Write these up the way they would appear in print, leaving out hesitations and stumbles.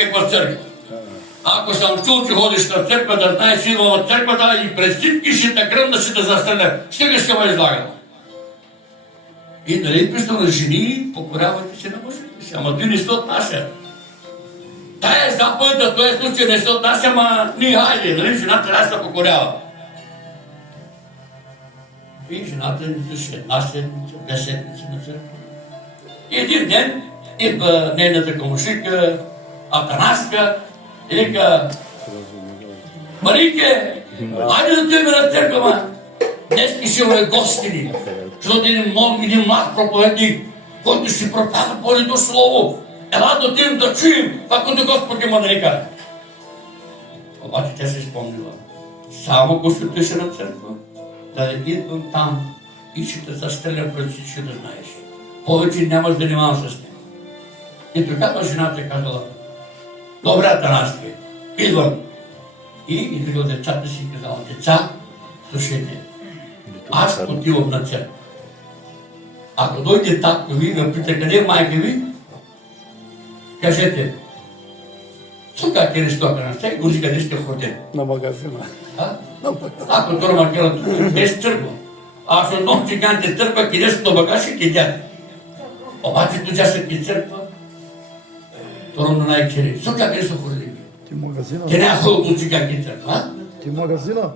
Каква църква. Ако съм чул, че ходиш на църква, да знаеш, идвам от църквата и през всички ще те кръвна, ще те застреля. Стига ще ме излагам. И нали писано на жени, покорявайте се на мъжете си. Ама ти не се отнася. Тая е заповедта, в този случай не се отнася, ама ни хайде, нали, жената трябва да се покорява. И жената идваше една седмица, 2 седмици на църква. И един ден идва нейната комшика, Атанаска, и вика: Марике, айде да отидем на църква, ма. Днес ще имаме гостини, защото един млад проповедник, който ще проповядва Божието Слово. Ела да отидем да чуем това, което Господ има да ни каже. Обаче тя се спомнила. Само ако ще отиша на църква, да идвам там и ще те застреля пред всички, да знаеш. Повече няма да занимавам с него. И тогава жената е казала: добре, Атанаска, идвам. И извикал децата си и казала: деца, слушайте, аз отивам на църква. Ако дойде татко ви и ме пита къде е майка ви, кажете: сука, къде сте на църква, гози къде сте ходили. На магазина. Ако това макера без църква, аз отдом чиганите църква, къде са на багаж и кидят. Обаче тя са ки църква, това на най-кери. Сука, къде са ходили. Ти магазина? Те няма ходят от чиганите църква, Ти магазина?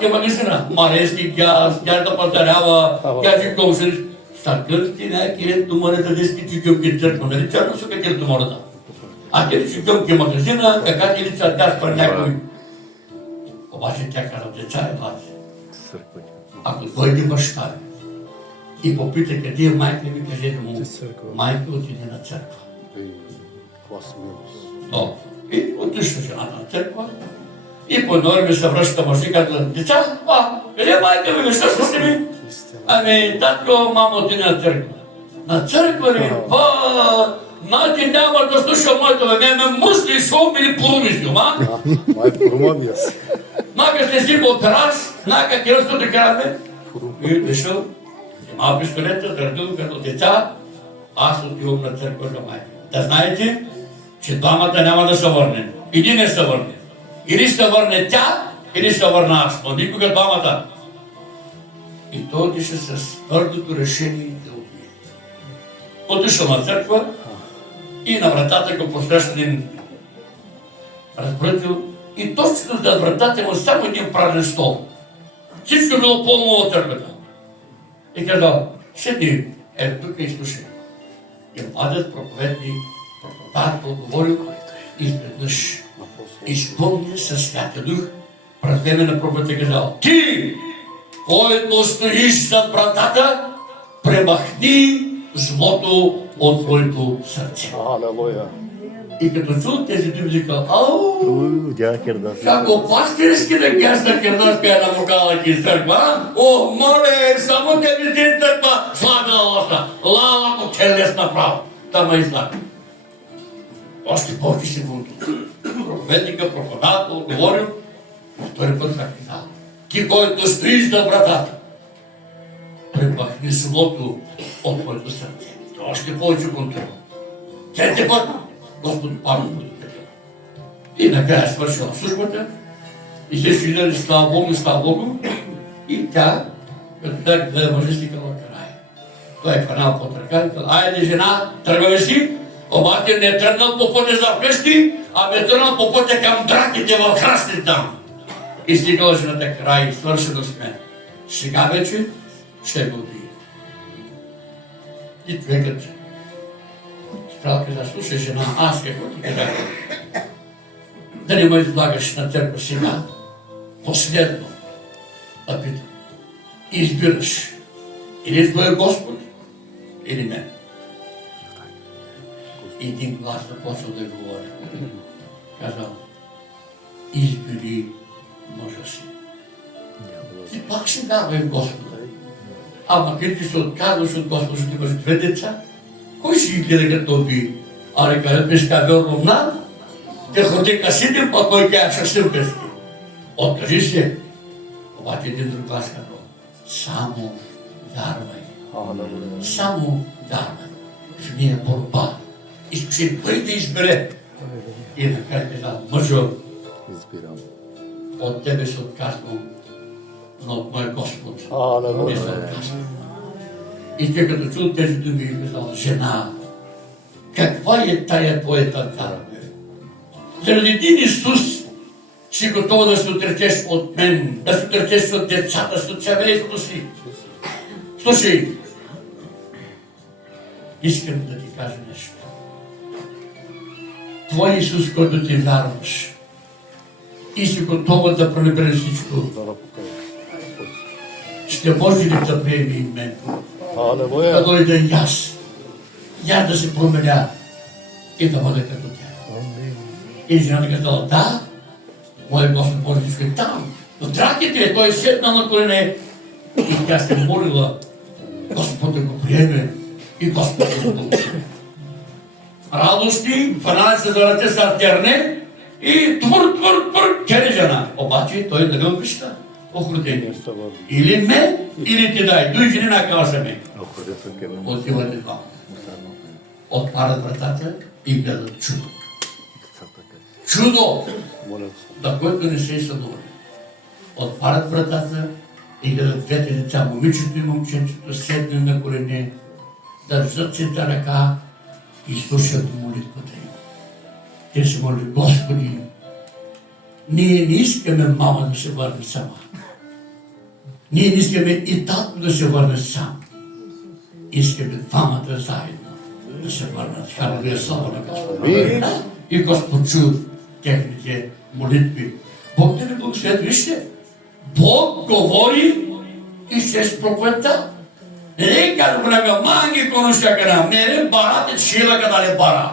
Ти магазина? Маренски газ, тя да пазарява, тя си комши. Стакът ти най-кери тумарата, дески чикъмки църква, нали черно сука кери тумарата. А кери чикъмки магазина, кака ти лица дяшва някой. Обаче тя каза: деца е бази. Ако дойде баща ви и попита къде е майка ви, кажете му: майка отиде на църква. Добре. И отишла жената на църква и по едно време се връща мъж и казва: деца, къде е майка ви, защо сте си ми? Ами, татко, мама отиде на църква. На църква ли? Значи няма да слуша моето бебе, ме мусли, шум или порумисли, ма? Май порумавия си. Нака сте си по терас, нака киръсто да караме. И дошъл, взема пистолета, дърдил като: деца, аз отивам на църква за майка. Да знаете, че двамата няма да се върне. Един не се върне. Или ще върне тя, или ще върна аз, но никога двамата. И той отиша с твърдото решение да убие. Отишъл на църква и на вратата го посреща един разбирател и точно зад вратата има само един празен стол. Всичко било пълно от църквата. И казал: седи, ето тук и слушай. И младият проповедник, проповядател говорил и изведнъж изпълни със Святия Дух, през време на проповедта казал: ти, който стоиш зад вратата, премахни злото от твоето сърце. Алелуя. И като чул тези думи, казал: ау, како пастирски да гясна кердаска е на мокала ки църква, о, моле, само те ми ти църква, слага лоса, лала ко телес направо. Тама излага. Още повече се вълнува. Проповедника, проповядател, говорил, втори път казал: ти, който стоиш за вратата, премахни злото от твоето сърце. Още повече контрол. Трети път Господ пак го така. И накрая свършила службата и се шилили: слава Богу, и тя, като тя гледа мъжа си, казала: край. Той е хванал под ръка и казал: айде, жена, тръгваме си. Обаче не е тръгнал по пътя за вкъщи, а е тръгнал по пътя към драките в храсти там. И стигала жената: край, свършено сме. Сега вече ще го убие. И човекът спрял, каза: слушай, жена, аз какво ти казах? Да не ме излагаш на църква сега. Последно да питам. Избираш или твоя Господ, или мен. Един глас започнал да говори. Казал: избери мъжа си. И пак ще давам Господа. Ама къде ти се отказваш от Господа, ще имаш 2 деца? Кой ще ги гледа като уби? А река песка върномна, те ходи касите, па кой каже ще пески. Откажи се. Обаче един друг глас казал: само вярвай. Само вярвай. В нея борба. Изкуши той да избере И накрая каза, мъжо, Избирам. от тебе се отказвам, но от мой Господ не Алелуя. се отказвам. И тъй като чул тези думи, и казал, жена, каква е тая твоята вяра? Заради един Исус си готова да се отречеш от мен, да се отречеш от децата си, от семейството си. Слушай, искам да ти кажа нещо. Твой Исус, който ти вярваш, и си готова да пренебрежи всичко, ще може ли да приеме и мен? Да Алелуя. дойда и аз да се променя и да бъда като тя. И жената казала, да, мой Господ може всичко е там. Но траките, той седна на колене и тя се молила Господ да го приеме и Господ да го благослови. Радости, фаналица за ръце са терне и твър, тя жена. Обаче той да го вижда охрудение. Или ме, или ти дай. Дой жени накава ме. Отивате двама. Отварят вратата и гледат чудо. Чудо, на което не се съдува. Отварят вратата и гледат двете деца, момичето и момченцето, седне на колене, държат си ръка и слушат молитвата им. Те се молят, Господи, ние не искаме мама да се върне сама. Ние не искаме и татко да се върне сам. Искаме двамата заедно да се върнат. Халелуя, слава на Господа. И Господ чу техните молитви. Бог да ви благослови. Вижте, Бог говори и чрез проповедта. Не казва, манги конушакана, мере барате шила кадале бара.